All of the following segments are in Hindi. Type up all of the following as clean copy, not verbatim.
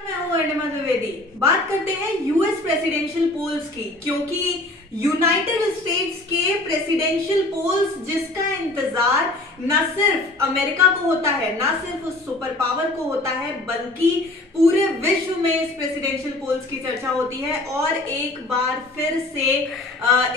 मैं हूं अर्णिमा द्विवेदी। बात करते हैं यूएस प्रेसिडेंशियल पोल्स की, क्योंकि यूनाइटेड स्टेट्स के प्रेसिडेंशियल पोल्स जिसका इंतजार न सिर्फ अमेरिका को होता है, न सिर्फ उस सुपर पावर को होता है, बल्कि पूरे विश्व में इस प्रेसिडेंशियल पोल्स की चर्चा होती है। और एक बार फिर से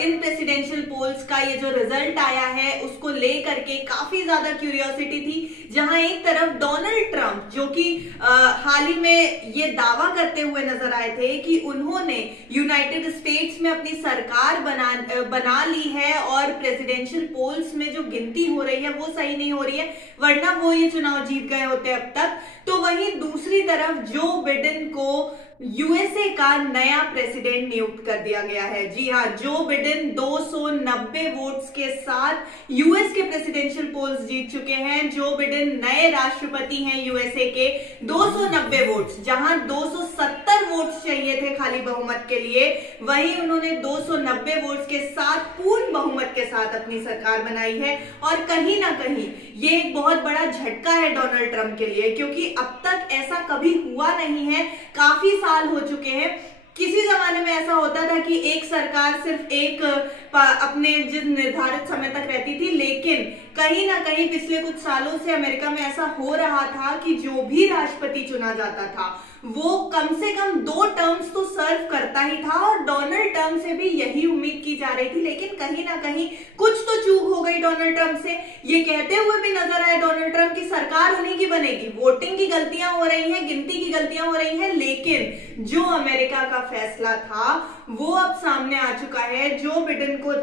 इन प्रेसिडेंशियल पोल्स का ये जो रिजल्ट आया है उसको लेकर के काफी ज्यादा क्यूरियोसिटी थी। जहां एक तरफ डोनाल्ड ट्रंप, जो कि हाल ही में ये दावा करते हुए नजर आए थे कि उन्होंने यूनाइटेड स्टेट्स में अपनी सरकार बना ली है और प्रेसिडेंशियल पोल्स में जो गिनती हो रही है वो सही नहीं हो रही है, वरना वो ये चुनाव जीत गए होते अब तक। तो वहीं दूसरी तरफ जो बिडेन को यूएसए का नया प्रेसिडेंट नियुक्त कर दिया गया है। जी हां, जो बिडेन 290 वोट्स के साथ यूएस के प्रेसिडेंशियल पोल्स जीत चुके हैं। जो बिडेन नए राष्ट्रपति हैं यूएसए के, 290 वोट्स, जहां 270 वोट्स चाहिए थे खाली बहुमत के लिए, वहीं उन्होंने 290 वोट्स के साथ पूर्ण बहुमत के साथ अपनी सरकार बनाई है। और कहीं ना कहीं ये एक बहुत बड़ा झटका है डोनाल्ड ट्रंप के लिए, क्योंकि अब तक ऐसा कभी हुआ नहीं है। काफी साल हो चुके हैं। किसी जमाने में ऐसा होता था कि एक सरकार सिर्फ एक अपने जिस निर्धारित समय तक रहती थी, लेकिन कहीं ना कहीं पिछले कुछ सालों से अमेरिका में ऐसा हो रहा था कि जो भी राष्ट्रपति चुना जाता था वो कम से कम 2 टर्म्स तो सर्व करता ही था। और डोनाल्ड ट्रंप से भी यही उम्मीद की जा रही थी, लेकिन कहीं ना कहीं कुछ तो चूक हो गई डोनाल्ड ट्रंप से। ये कहते हुए भी नजर आए डोनाल्ड ट्रंप की सरकार उन्हीं की बनेगी। वोटिंग की गलतियां हो रही हैं, गिनती की गलतियां हो रही हैं, लेकिन जो अमेरिका का फैसला था वो अब सामने आ चुका है। जो बिडेन को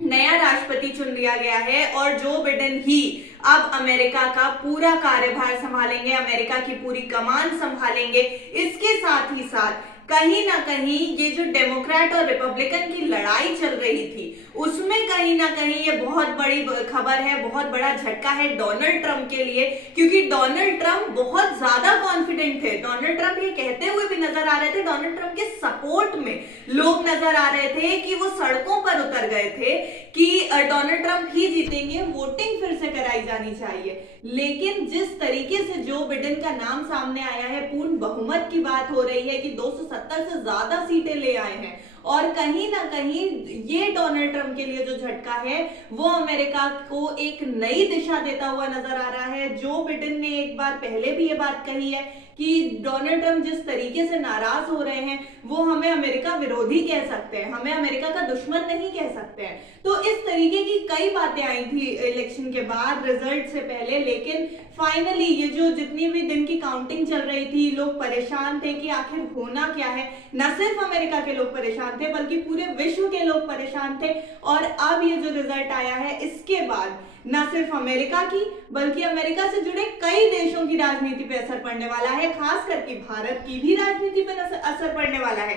नया राष्ट्रपति चुन लिया गया है और जो बिडेन ही अब अमेरिका का पूरा कार्यभार संभालेंगे, अमेरिका की पूरी कमान संभालेंगे। इसके साथ ही साथ कहीं ना कहीं ये जो डेमोक्रेट और रिपब्लिकन की लड़ाई चल रही थी उसमें कहीं ना कहीं ये बहुत बड़ी खबर है, बहुत बड़ा झटका है डोनाल्ड ट्रंप के लिए, क्योंकि डोनाल्ड ट्रंप बहुत ज्यादा कॉन्फिडेंट थे। डोनाल्ड ट्रंप ये कहते हुए भी नजर आ रहे थे, डोनाल्ड ट्रंप के सपोर्ट में लोग नजर आ रहे थे कि वो सड़कों पर उतर गए थे कि डोनाल्ड ट्रंप ही जीतेंगे, वोटिंग फिर से कराई जानी चाहिए। लेकिन जिस तरीके से जो बिडेन का नाम सामने आया है, पूर्ण बहुमत की बात हो रही है कि 270 से ज्यादा सीटें ले आए हैं, और कहीं ना कहीं ये डोनाल्ड ट्रंप के लिए जो झटका है वो अमेरिका को एक नई दिशा देता हुआ नजर आ रहा है। जो बिडेन ने एक बार पहले भी ये बात कही है कि डोनाल्ड ट्रंप जिस तरीके से नाराज हो रहे हैं वो हमें अमेरिका विरोधी कह सकते हैं, हमें अमेरिका का दुश्मन नहीं कह सकते हैं। तो इस तरीके की कई बातें आई थी इलेक्शन के बाद, रिजल्ट से पहले, लेकिन फाइनली ये जो जितनी भी दिन की काउंटिंग चल रही थी, लोग परेशान थे कि आखिर होना क्या है। न सिर्फ अमेरिका के लोग परेशान थे बल्कि पूरे विश्व के लोग परेशान थे। और अब ये जो रिजल्ट आया है इसके बाद न सिर्फ अमेरिका की बल्कि अमेरिका से जुड़े कई देशों की राजनीति पे असर पड़ने वाला है, खास करके भारत की भी राजनीति पर असर पड़ने वाला है,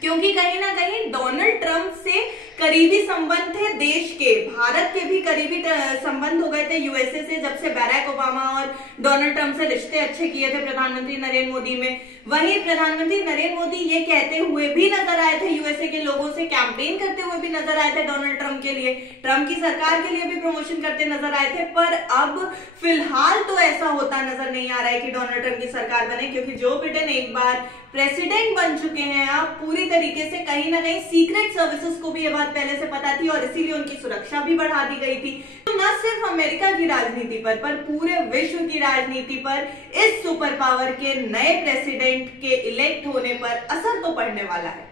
क्योंकि कहीं ना कहीं डोनाल्ड ट्रंप से करीबी संबंध थे देश के, भारत के भी करीबी संबंध हो गए थे यूएसए से, जब से बैराक ओबामा और डोनाल्ड ट्रंप से रिश्ते अच्छे किए थे प्रधानमंत्री नरेंद्र मोदी में। वहीं प्रधानमंत्री नरेंद्र मोदी ये कहते हुए भी नजर आए थे, यूएसए के लोगों से कैंपेन करते हुए भी नजर आए थे डोनाल्ड ट्रंप के लिए, ट्रंप की सरकार के लिए भी प्रमोशन करते नजर आए थे। पर अब फिलहाल तो ऐसा होता नजर नहीं आ रहा है कि डोनाल्ड ट्रंप की सरकार बने, क्योंकि जो बिडेन एक बार प्रेसिडेंट बन चुके हैं अब पूरी तरीके से, कहीं ना कहीं सीक्रेट सर्विसेज को भी ये बात पहले से पता थी और इसीलिए उनकी सुरक्षा भी बढ़ा दी गई थी। तो न सिर्फ अमेरिका की राजनीति पर पूरे विश्व की राजनीति पर इस सुपर पावर के नए प्रेसिडेंट के इलेक्ट होने पर असर तो पड़ने वाला है।